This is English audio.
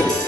Thank you.